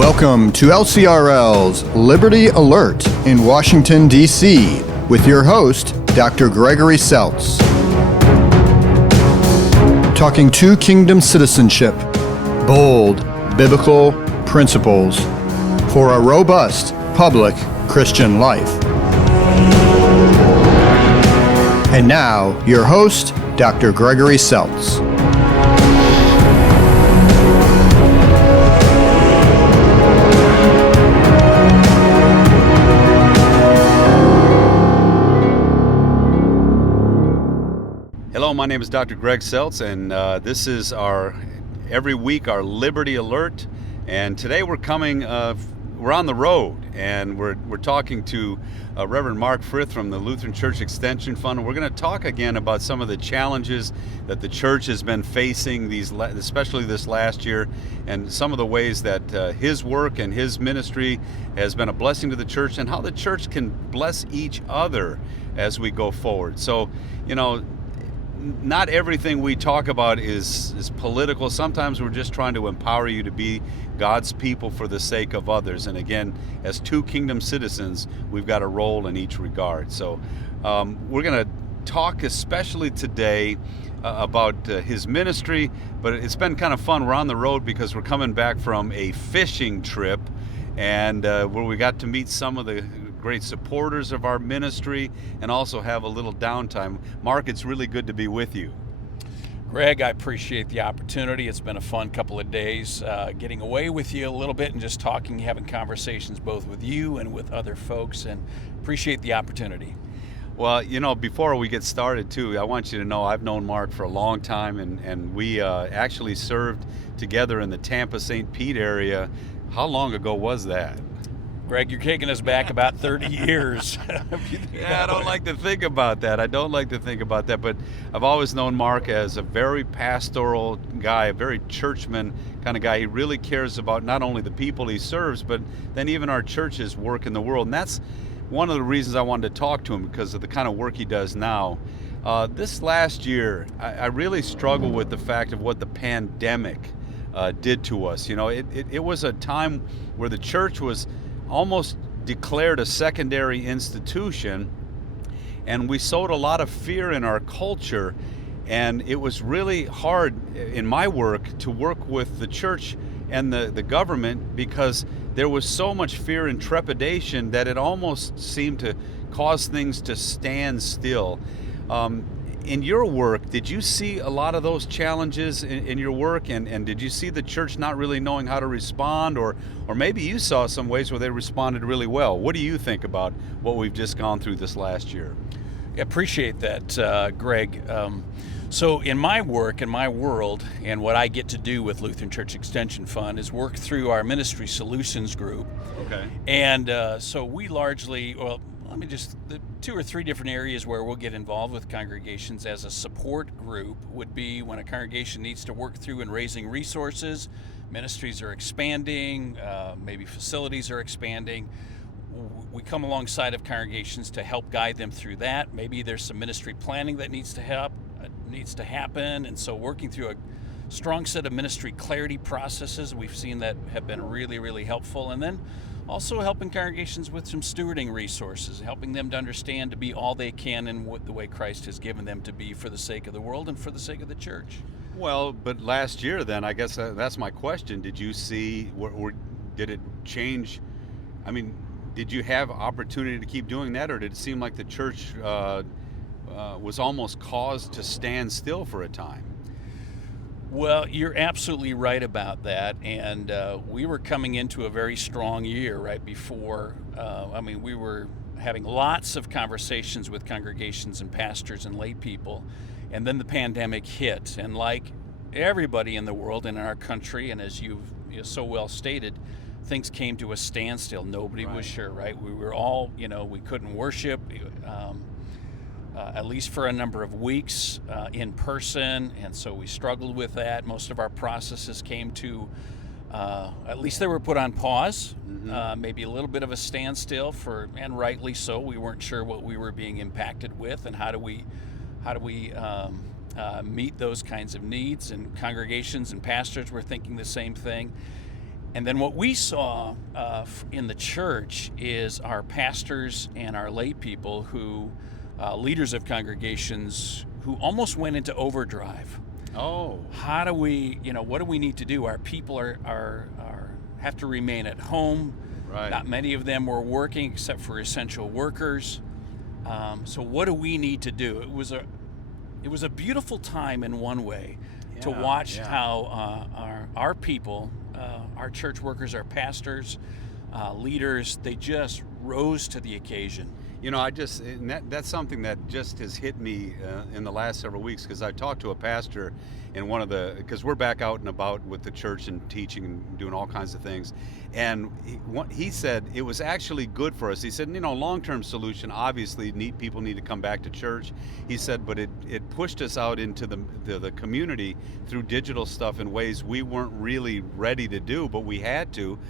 Welcome to LCRL's Liberty Alert in Washington, D.C. with your host, Dr. Gregory Seltz. Talking two kingdom citizenship, bold biblical principles for a robust public Christian life. And now, your host, Dr. Gregory Seltz. Hello, my name is Dr. Greg Seltz, and this is every week our Liberty Alert. And today we're on the road, and we're talking to Reverend Mark Frith from the Lutheran Church Extension Fund. And we're going to talk again about some of the challenges that the church has been facing, especially this last year, and some of the ways that his work and his ministry has been a blessing to the church, and how the church can bless each other as we go forward. So, not everything we talk about is political. Sometimes we're just trying to empower you to be God's people for the sake of others. And again, as two kingdom citizens, we've got a role in each regard. So we're going to talk especially today about his ministry, but it's been kind of fun. We're on the road because we're coming back from a fishing trip, and where we got to meet some of the great supporters of our ministry and also have a little downtime. Mark, it's really good to be with you. Greg, I appreciate the opportunity. It's been a fun couple of days getting away with you a little bit and just talking, having conversations both with you and with other folks, and appreciate the opportunity. Well, before we get started too, I want you to know I've known Mark for a long time, and we actually served together in the Tampa-St. Pete area. How long ago was that? Greg, you're taking us back about 30 years. Yeah, I don't like to think about that. But I've always known Mark as a very pastoral guy, a very churchman kind of guy. He really cares about not only the people he serves, but then even our church's work in the world. And that's one of the reasons I wanted to talk to him, because of the kind of work he does now. This last year, I really struggled with the fact of what the pandemic did to us. It was a time where the church was almost declared a secondary institution, and we sowed a lot of fear in our culture, and it was really hard in my work to work with the church and the government, because there was so much fear and trepidation that it almost seemed to cause things to stand still. In your work, did you see a lot of those challenges in your work, and did you see the church not really knowing how to respond, or maybe you saw some ways where they responded really well? What do you think about what we've just gone through this last year? I appreciate that, Greg. So in my work, in my world, and what I get to do with Lutheran Church Extension Fund is work through our Ministry Solutions group. Okay. And so we largely, the 2 or 3 different areas where we'll get involved with congregations as a support group would be when a congregation needs to work through in raising resources, ministries are expanding, maybe facilities are expanding. We come alongside of congregations to help guide them through that. Maybe there's some ministry planning that needs to happen, and so working through a strong set of ministry clarity processes, we've seen that have been really, really helpful. And then also helping congregations with some stewarding resources, helping them to understand to be all they can in the way Christ has given them to be for the sake of the world and for the sake of the church. Well, but last year then, I guess that's my question. Did you see, or did it change? I mean, did you have opportunity to keep doing that, or did it seem like the church was almost caused to stand still for a time? Well, you're absolutely right about that, and we were coming into a very strong year right before. We were having lots of conversations with congregations and pastors and lay people, and then the pandemic hit, and like everybody in the world and in our country, and as you've so well stated, things came to a standstill. Nobody was sure, right? We were all, we couldn't worship. At least for a number of weeks in person, and so we struggled with that. Most of our processes came to, at least they were put on pause, maybe a little bit of a standstill and rightly so. We weren't sure what we were being impacted with, and how do we meet those kinds of needs, and congregations and pastors were thinking the same thing. And then what we saw in the church is our pastors and our lay people who, leaders of congregations, who almost went into overdrive. Oh. How do we, what do we need to do? Our people have to remain at home. Right. Not many of them were working except for essential workers. So what do we need to do? It was a beautiful time in one way to watch how our people, our church workers, our pastors, leaders, they just rose to the occasion. That's something that just has hit me in the last several weeks, because I talked to a pastor in because we're back out and about with the church and teaching and doing all kinds of things. And he said it was actually good for us. He said, long-term solution, obviously people need to come back to church. He said, but it pushed us out into the community through digital stuff in ways we weren't really ready to do, but we had to,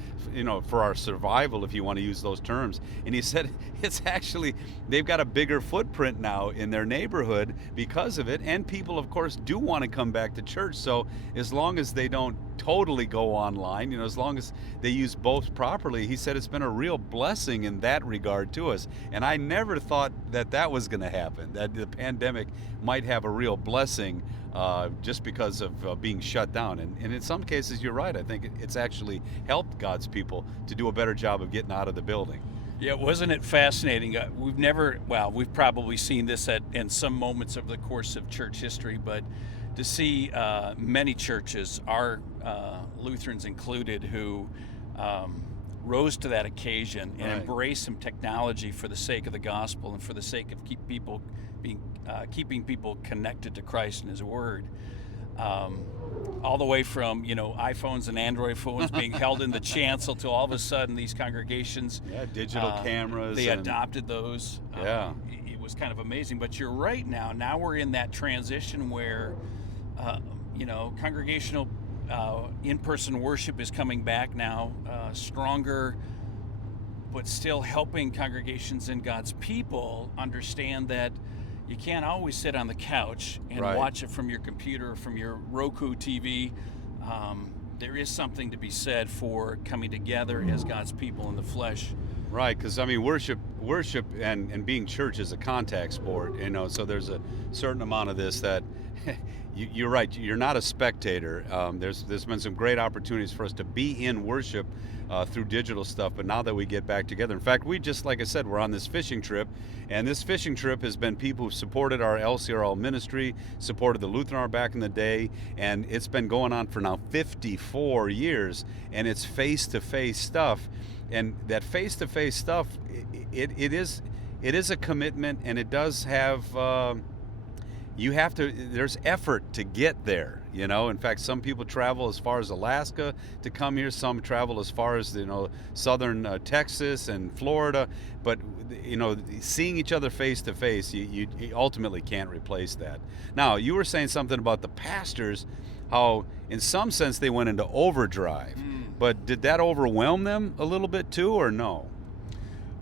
for our survival, if you want to use those terms. And he said it's actually, they've got a bigger footprint now in their neighborhood because of it, and people, of course, do want to come back to church. So as long as they don't totally go online, as long as they use both properly, he said it's been a real blessing in that regard to us. And I never thought that was going to happen, that the pandemic might have a real blessing just because of being shut down. And in some cases, you're right. I think it's actually helped God's people to do a better job of getting out of the building. Yeah, wasn't it fascinating? We've probably seen this in some moments of the course of church history, but to see many churches, our Lutherans included, who rose to that occasion and embraced some technology for the sake of the gospel and for the sake of keeping people connected to Christ and His Word. All the way from iPhones and Android phones being held in the chancel to all of a sudden these congregations, digital cameras, they adopted those. It was kind of amazing. But you're right, now we're in that transition where congregational in-person worship is coming back now, stronger, but still helping congregations and God's people understand that you can't always sit on the couch and watch it from your computer or from your Roku TV. There is something to be said for coming together as God's people in the flesh. Right, because worship and being church is a contact sport, so there's a certain amount of this that you're right, you're not a spectator. There's been some great opportunities for us to be in worship through digital stuff, but now that we get back together, in fact, like I said, we're on this fishing trip, and this fishing trip has been people who supported our LCRL ministry, supported the Lutheran Hour back in the day, and it's been going on for now 54 years, and it's face-to-face stuff. And that face-to-face stuff, it is a commitment, and it does have, there's effort to get there, In fact, some people travel as far as Alaska to come here. Some travel as far as, southern Texas and Florida. But, seeing each other face-to-face, you ultimately can't replace that. Now, you were saying something about the pastors, how in some sense they went into overdrive. But did that overwhelm them a little bit too, or no?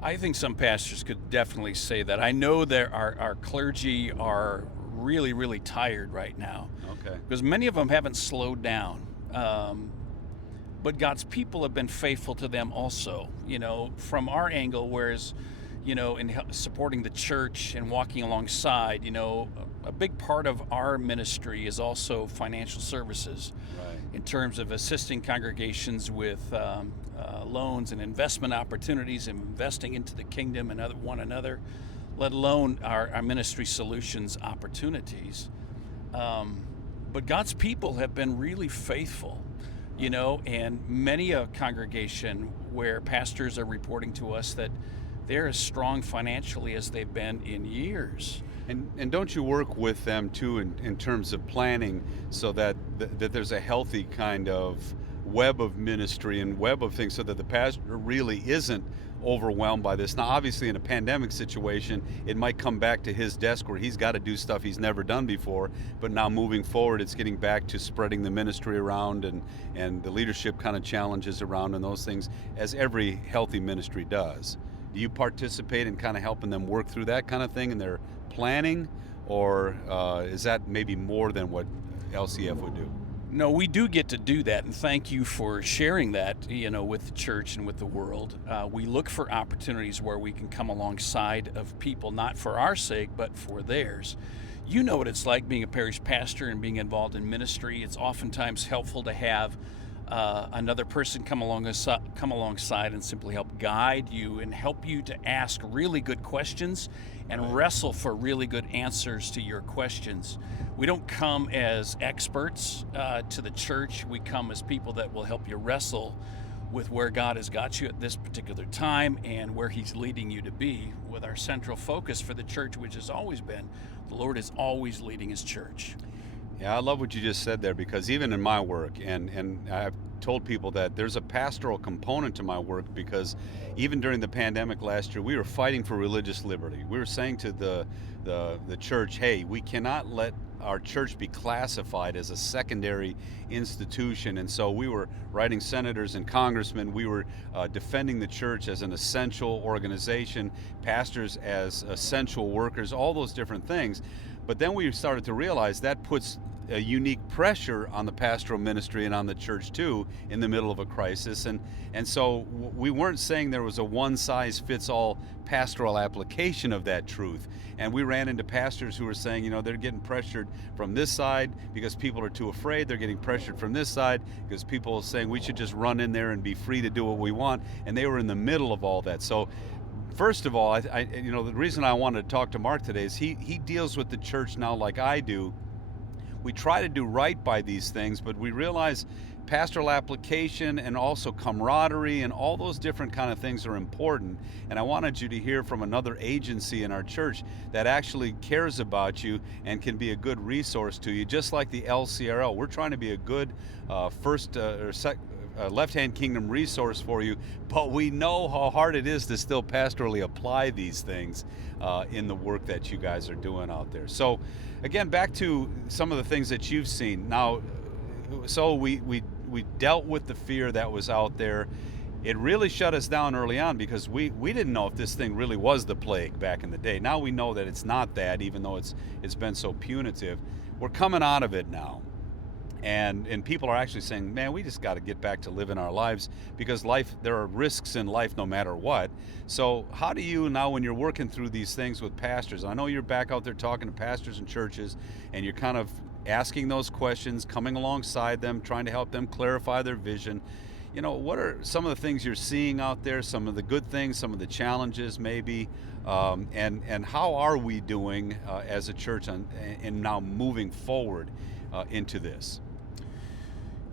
I think some pastors could definitely say that. I know that our clergy are really, really tired right now. Okay. Because many of them haven't slowed down. But God's people have been faithful to them also. From our angle, whereas, in supporting the church and walking alongside, a big part of our ministry is also financial services. In terms of assisting congregations with loans and investment opportunities, and investing into the kingdom and one another, let alone our ministry solutions opportunities. But God's people have been really faithful, and many a congregation where pastors are reporting to us that they're as strong financially as they've been in years. And don't you work with them too in terms of planning, so that there's a healthy kind of web of ministry and web of things, so that the pastor really isn't overwhelmed by this? Now, obviously, in a pandemic situation, it might come back to his desk where he's got to do stuff he's never done before. But now moving forward, it's getting back to spreading the ministry around and the leadership kind of challenges around and those things, as every healthy ministry does. Do you participate in kind of helping them work through that kind of thing in their planning, or is that maybe more than what LCF would do? No, we do get to do that, and thank you for sharing that, with the church and with the world. We look for opportunities where we can come alongside of people, not for our sake, but for theirs. You know what it's like being a parish pastor and being involved in ministry. It's oftentimes helpful to have another person come alongside and simply help guide you and help you to ask really good questions and wrestle for really good answers to your questions. We don't come as experts to the church. We come as people that will help you wrestle with where God has got you at this particular time and where He's leading you to be, with our central focus for the church, which has always been, the Lord is always leading His church. Yeah, I love what you just said there, because even in my work, and I've told people that there's a pastoral component to my work, because even during the pandemic last year, we were fighting for religious liberty. We were saying to the church, hey, we cannot let our church be classified as a secondary institution. And so we were writing senators and congressmen. We were defending the church as an essential organization, pastors as essential workers, all those different things. But then we started to realize that puts a unique pressure on the pastoral ministry and on the church too in the middle of a crisis. And so we weren't saying there was a one-size-fits-all pastoral application of that truth. And we ran into pastors who were saying, they're getting pressured from this side because people are too afraid. They're getting pressured from this side because people are saying we should just run in there and be free to do what we want. And they were in the middle of all that. So first of all, the reason I wanted to talk to Mark today is he deals with the church now like I do. We try to do right by these things, but we realize pastoral application and also camaraderie and all those different kind of things are important. And I wanted you to hear from another agency in our church that actually cares about you and can be a good resource to you, just like the LCRL. We're trying to be a good left-hand kingdom resource for you, but we know how hard it is to still pastorally apply these things in the work that you guys are doing out there. So again, back to some of the things that you've seen. Now, so we dealt with the fear that was out there. It really shut us down early on because we didn't know if this thing really was the plague back in the day. Now we know that it's not that, even though it's been so punitive. We're coming out of it now. And people are actually saying, man, we just got to get back to living our lives, because there are risks in life no matter what. So how do you now, when you're working through these things with pastors, I know you're back out there talking to pastors and churches, and you're kind of asking those questions, coming alongside them, trying to help them clarify their vision. What are some of the things you're seeing out there, some of the good things, some of the challenges maybe, and how are we doing as a church and now moving forward into this?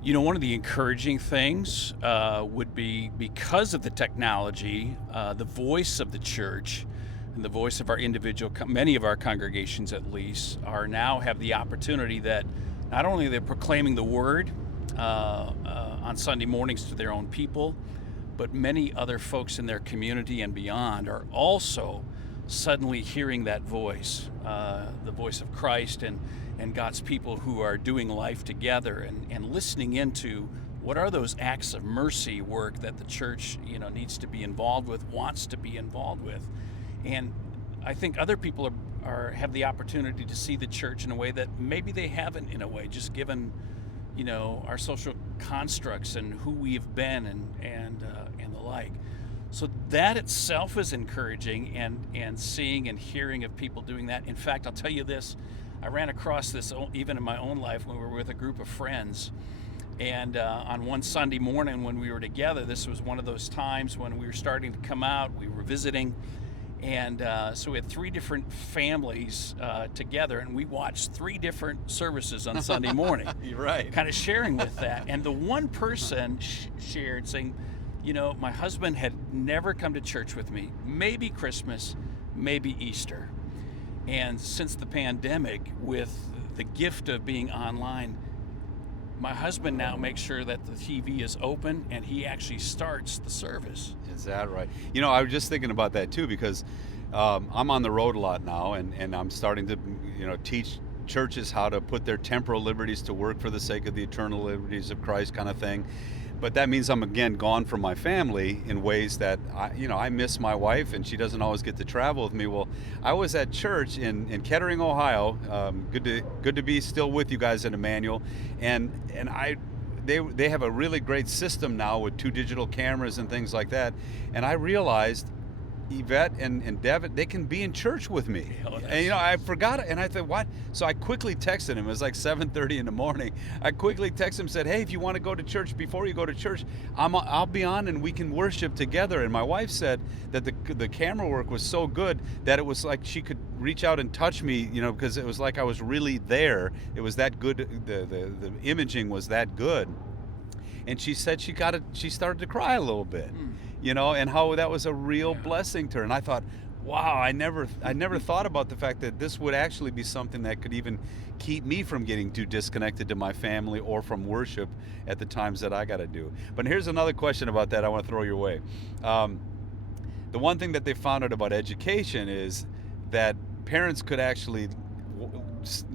One of the encouraging things would be, because of the technology, the voice of the church and the voice of our many of our congregations at least, now have the opportunity that not only they're proclaiming the word on Sunday mornings to their own people, but many other folks in their community and beyond are also suddenly hearing that voice, the voice of Christ and God's people who are doing life together and listening into what are those acts of mercy work that the church needs to be involved with, wants to be involved with. And I think other people have the opportunity to see the church in a way that maybe they haven't, in a way, just given our social constructs and who we've been and the like. So that itself is encouraging, and seeing and hearing of people doing that. In fact, I'll tell you this, I ran across this even in my own life when we were with a group of friends. And on one Sunday morning when we were together, this was one of those times when we were starting to come out, we were visiting. And so we had 3 different families together, and we watched 3 different services on Sunday morning. You're right. Kind of sharing with that. And the one person shared saying, my husband had never come to church with me, maybe Christmas, maybe Easter. And since the pandemic, with the gift of being online, my husband now makes sure that the TV is open and he actually starts the service. Is that right? I was just thinking about that too, because I'm on the road a lot now, and I'm starting to teach churches how to put their temporal liberties to work for the sake of the eternal liberties of Christ, kind of thing. but that means I'm again gone from my family in ways that I miss my wife, and she doesn't always get to travel with me. Well, I was at church in Kettering, Ohio. Good to be still with you guys in Emmanuel, and they have a really great system now with 2 digital cameras and things like that. And I realized Yvette and Devitt, they can be in church with me. And I forgot it, and I thought, what? So I quickly texted him. It was like 7:30 in the morning. I quickly texted him, said, hey, if you want to go to church, before you go to church, I'll be on and we can worship together. And my wife said that the camera work was so good that it was like she could reach out and touch me, because it was like I was really there. It was that good. The imaging was that good. And she said she started to cry a little bit. And how that was a real blessing to her. And I thought, wow, I never thought about the fact that this would actually be something that could even keep me from getting too disconnected to my family or from worship at the times that I got to do. But here's another question about that I want to throw your way. The one thing that they found out about education is that parents could actually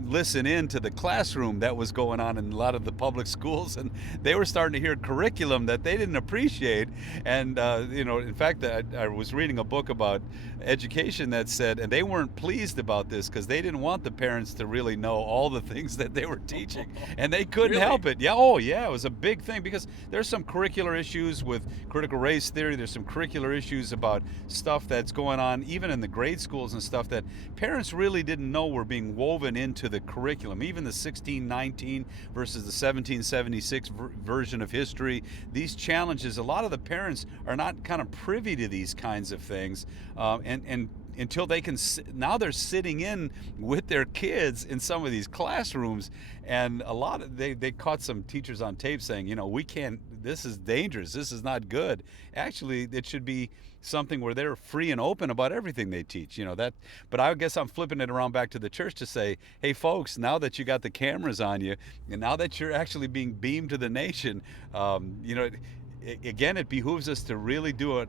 listen in to the classroom that was going on in a lot of the public schools, and they were starting to hear curriculum that they didn't appreciate. And in fact, I was reading a book about education that said, and they weren't pleased about this because they didn't want the parents to really know all the things that they were teaching, and they couldn't help it. It was a big thing because there's some curricular issues with critical race theory. There's some curricular issues about stuff that's going on even in the grade schools and stuff that parents really didn't know were being woven into the curriculum. Even the 1619 versus the 1776 version of history, these challenges, a lot of the parents are not kind of privy to these kinds of things, and until they can, now they're sitting in with their kids in some of these classrooms, and a lot of they caught some teachers on tape saying, we can't, this is dangerous, this is not good. Actually, it should be something where they're free and open about everything they teach, that. But I guess I'm flipping it around back to the church to say, hey folks, now that you got the cameras on you, and now that you're actually being beamed to the nation, again, it behooves us to really do it,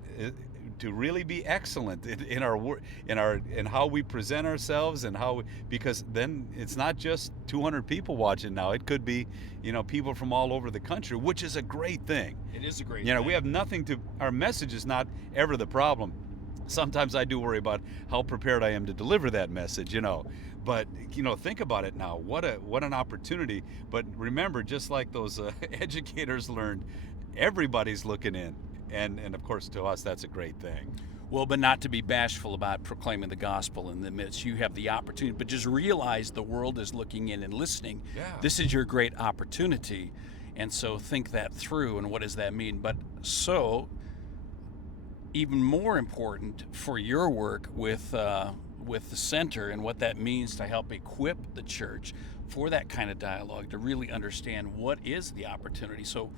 to really be excellent in how we present ourselves, and because then it's not just 200 people watching now. It could be, people from all over the country, which is a great thing. It is a great thing. We have our message is not ever the problem. Sometimes I do worry about how prepared I am to deliver that message, But, think about it now. What an opportunity. But remember, just like those educators learned, everybody's looking in. And of course, to us, that's a great thing. Well, but not to be bashful about proclaiming the gospel in the midst. You have the opportunity, but just realize the world is looking in and listening. Yeah. This is your great opportunity. And so think that through, and what does that mean? But so, even more important for your work with the center and what that means to help equip the church for that kind of dialogue, to really understand what is the opportunity. So,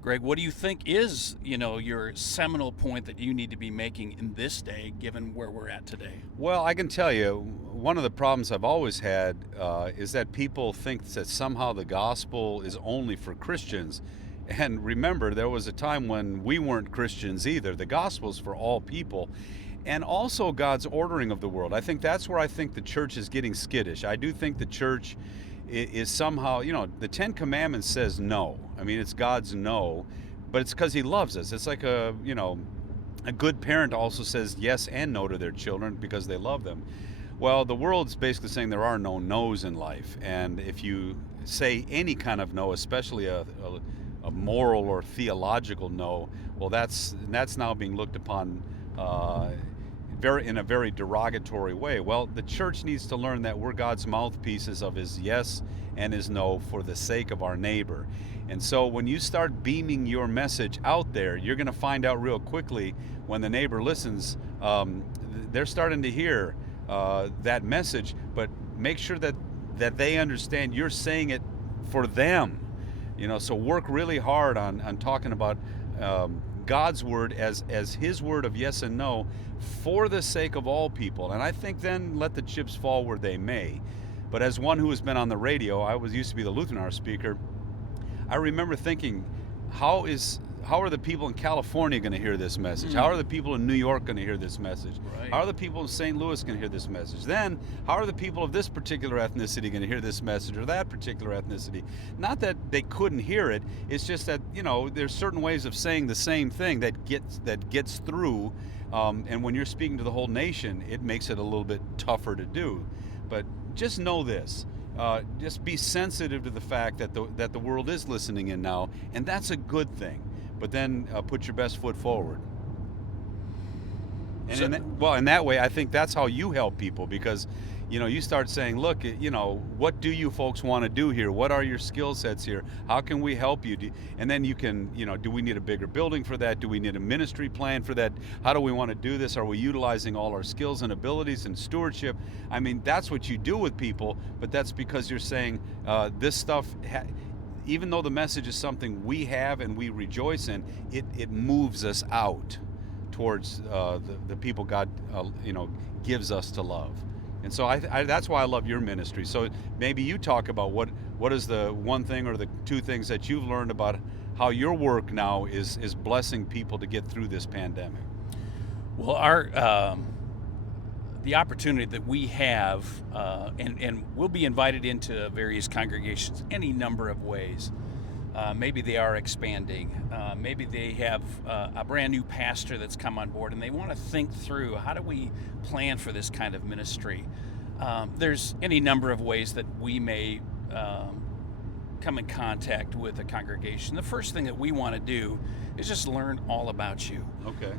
Greg, what do you think is, your seminal point that you need to be making in this day, given where we're at today? Well, I can tell you, one of the problems I've always had is that people think that somehow the gospel is only for Christians. And remember, there was a time when we weren't Christians either. The gospel's for all people. And also God's ordering of the world. I think that's where I think the church is getting skittish. I do think the church is somehow, the 10 Commandments says no. I mean, it's God's no, but it's because he loves us. It's like a good parent also says yes and no to their children because they love them. Well, the world's basically saying there are no no's in life. And if you say any kind of no, especially a moral or theological no, well, that's now being looked upon in a very derogatory way. Well, the church needs to learn that we're God's mouthpieces of his yes and his no for the sake of our neighbor. And so when you start beaming your message out there, you're going to find out real quickly when the neighbor listens, they're starting to hear that message, but make sure that they understand you're saying it for them. So work really hard on talking about God's word as his word of yes and no for the sake of all people. And I think then let the chips fall where they may. But as one who has been on the radio, I used to be the Lutheran speaker, I remember thinking, how is how are the people in California going to hear this message? How are the people in New York going to hear this message? Right. How are the people in St. Louis going to hear this message? Then, how are the people of this particular ethnicity going to hear this message, or that particular ethnicity? Not that they couldn't hear it. It's just that, there's certain ways of saying the same thing that gets through. And when you're speaking to the whole nation, it makes it a little bit tougher to do. But just know this. Just be sensitive to the fact that the world is listening in now, and that's a good thing. But then put your best foot forward. And in that way, I think that's how you help people, because you start saying, look, what do you folks want to do here? What are your skill sets here? How can we help you? And then you can, do we need a bigger building for that? Do we need a ministry plan for that? How do we want to do this? Are we utilizing all our skills and abilities and stewardship? I mean, that's what you do with people, but that's because you're saying this stuff, even though the message is something we have and we rejoice in, it moves us out towards the people God, gives us to love. And so that's why I love your ministry. So maybe you talk about what is the one thing or the two things that you've learned about how your work now is blessing people to get through this pandemic. Well, the opportunity that we have, and we'll be invited into various congregations any number of ways. Maybe they are expanding. Maybe they have a brand new pastor that's come on board and they want to think through, how do we plan for this kind of ministry? There's any number of ways that we may come in contact with a congregation. The first thing that we want to do is just learn all about you. Okay.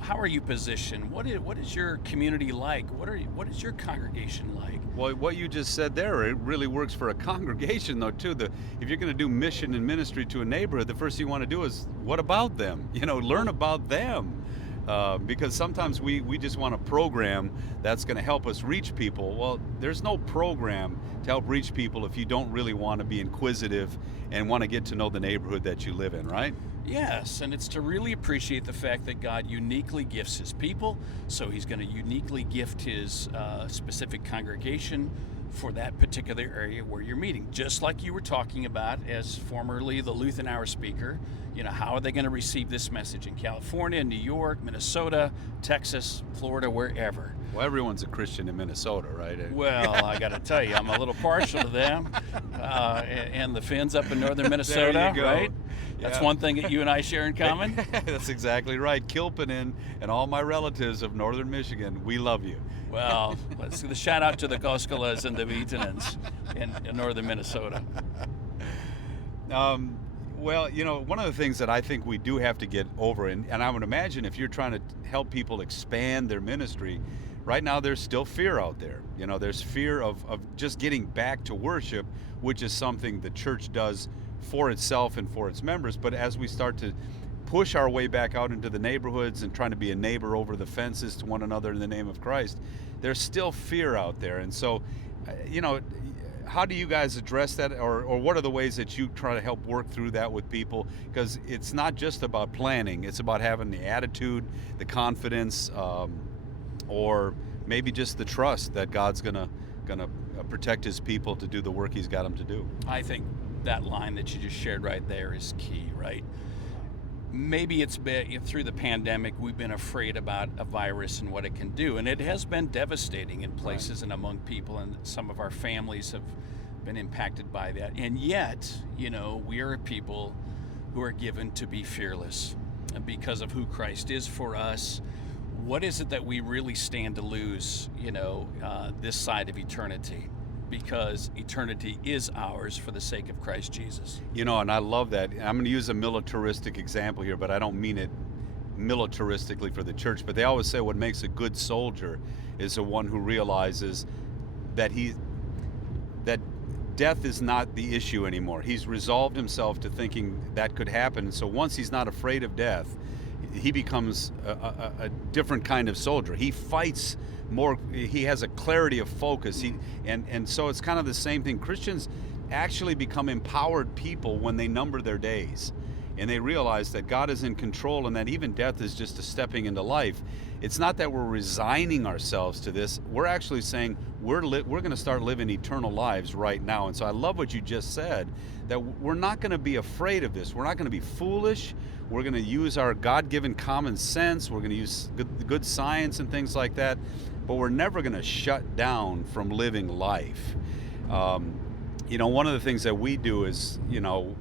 How are you positioned? What is your community like? What is your congregation like? Well, what you just said there, it really works for a congregation though too. If you're going to do mission and ministry to a neighborhood, the first thing you want to do is, what about them? Learn about them. Because sometimes we just want a program that's going to help us reach people. Well, there's no program to help reach people if you don't really want to be inquisitive and want to get to know the neighborhood that you live in, right? Yes, and it's to really appreciate the fact that God uniquely gifts his people, so he's going to uniquely gift his specific congregation for that particular area where you're meeting. Just like you were talking about as formerly the Lutheran Hour speaker, how are they going to receive this message in California, New York, Minnesota, Texas, Florida, wherever? Well, everyone's a Christian in Minnesota, right? Well, I got to tell you, I'm a little partial to them, and the Finns up in northern Minnesota, there you go. right? That's one thing that you and I share in common. That's exactly right. Kilpinen and all my relatives of northern Michigan, we love you. Well, let's do the shout out to the Koskalas and the Viitanens in northern Minnesota. Well, one of the things that I think we do have to get over, and I would imagine if you're trying to help people expand their ministry, right now there's still fear out there. There's fear of just getting back to worship, which is something the church does for itself and for its members. But as we start to push our way back out into the neighborhoods and trying to be a neighbor over the fences to one another in the name of Christ, there's still fear out there. And so, how do you guys address that, or what are the ways that you try to help work through that with people? Because it's not just about planning, it's about having the attitude, the confidence, or maybe just the trust that God's gonna protect his people to do the work he's got them to do. I think that line that you just shared right there is key, right? Maybe it's been through the pandemic, we've been afraid about a virus and what it can do, and it has been devastating in places and among people, and some of our families have been impacted by that. And yet, we are a people who are given to be fearless, and because of who Christ is for us, what is it that we really stand to lose, this side of eternity? Because eternity is ours for the sake of Christ Jesus. And I love that. I'm going to use a militaristic example here, but I don't mean it militaristically for the church. But they always say what makes a good soldier is the one who realizes that death is not the issue anymore. He's resolved himself to thinking that could happen. And so once he's not afraid of death, he becomes a different kind of soldier. He fights more. He has a clarity of focus. And so it's kind of the same thing. Christians actually become empowered people when they number their days. and they realize that God is in control and that even death is just a stepping into life. It's not that we're resigning ourselves to this. We're actually saying we're going to start living eternal lives right now. And so I love what you just said, that we're not going to be afraid of this. We're not going to be foolish. We're going to use our God-given common sense. We're going to use good science and things like that. But we're never going to shut down from living life. One of the things that we do is,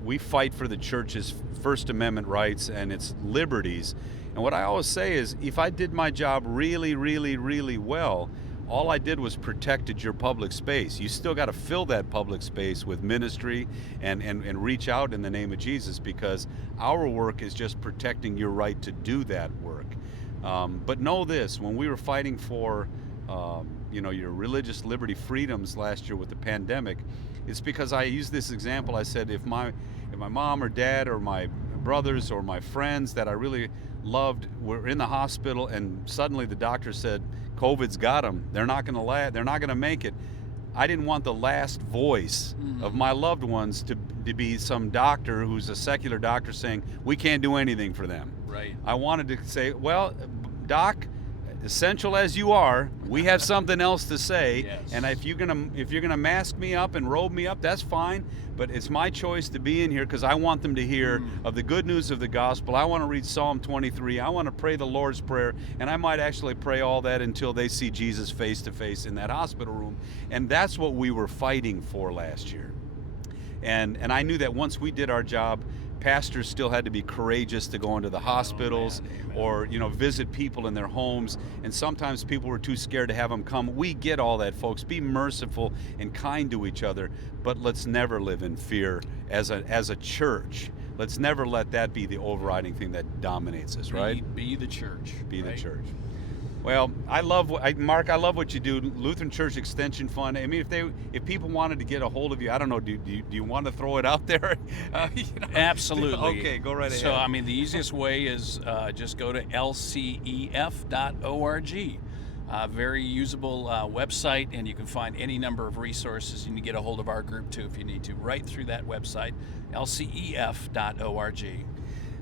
we fight for the church's First Amendment rights and its liberties. And what I always say is, if I did my job really, really, really well, all I did was protected your public space. You still got to fill that public space with ministry and reach out in the name of Jesus, because our work is just protecting your right to do that work. But know this, when we were fighting for your religious liberty freedoms last year with the pandemic, it's because I used this example. I said, if my mom or dad or my brothers or my friends that I really loved were in the hospital and suddenly the doctor said COVID's got them, they're not going to make it, I didn't want the last voice of my loved ones to be some doctor who's a secular doctor saying we can't do anything for them. Right. I wanted to say, well, Doc, essential as you are, we have something else to say. Yes. And if you're gonna mask me up and robe me up, that's fine. But it's my choice to be in here because I want them to hear of the good news of the gospel. I want to read Psalm 23. I want to pray the Lord's Prayer, and I might actually pray all that until they see Jesus face to face in that hospital room. And that's what we were fighting for last year. And I knew that once we did our job, pastors still had to be courageous to go into the hospitals or visit people in their homes, and sometimes people were too scared to have them come. We get all that, folks. Be merciful and kind to each other, but let's never live in fear as a church. Let's never let that be the overriding thing that dominates us, right? Be the church. Be the church. Well, Mark, I love what you do. Lutheran Church Extension Fund. I mean, if people wanted to get a hold of you, I don't know, do you want to throw it out there? Absolutely. Okay, go right ahead. So, the easiest way is just go to LCEF.org. Very usable website, and you can find any number of resources. You can get a hold of our group too if you need to, right through that website, LCEF.org.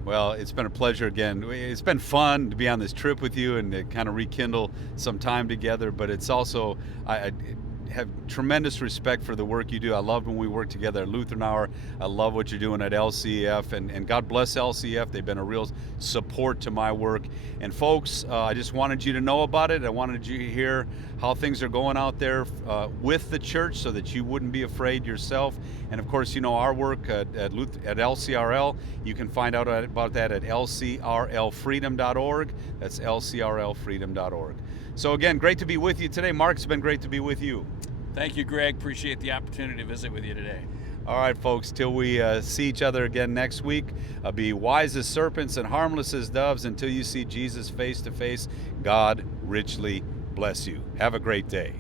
Well, it's been a pleasure again. It's been fun to be on this trip with you and to kind of rekindle some time together, but it's also, I have tremendous respect for the work you do. I loved when we worked together at Lutheran Hour. I love what you're doing at LCEF, and God bless LCEF. They've been a real support to my work. And folks, I just wanted you to know about it. I wanted you to hear how things are going out there with the church so that you wouldn't be afraid yourself. And of course, our work at LCRL, you can find out about that at lcrlfreedom.org. That's lcrlfreedom.org. So again, great to be with you today. Mark, it's been great to be with you. Thank you, Greg. Appreciate the opportunity to visit with you today. All right, folks, till we see each other again next week, be wise as serpents and harmless as doves until you see Jesus face to face. God richly bless you. Have a great day.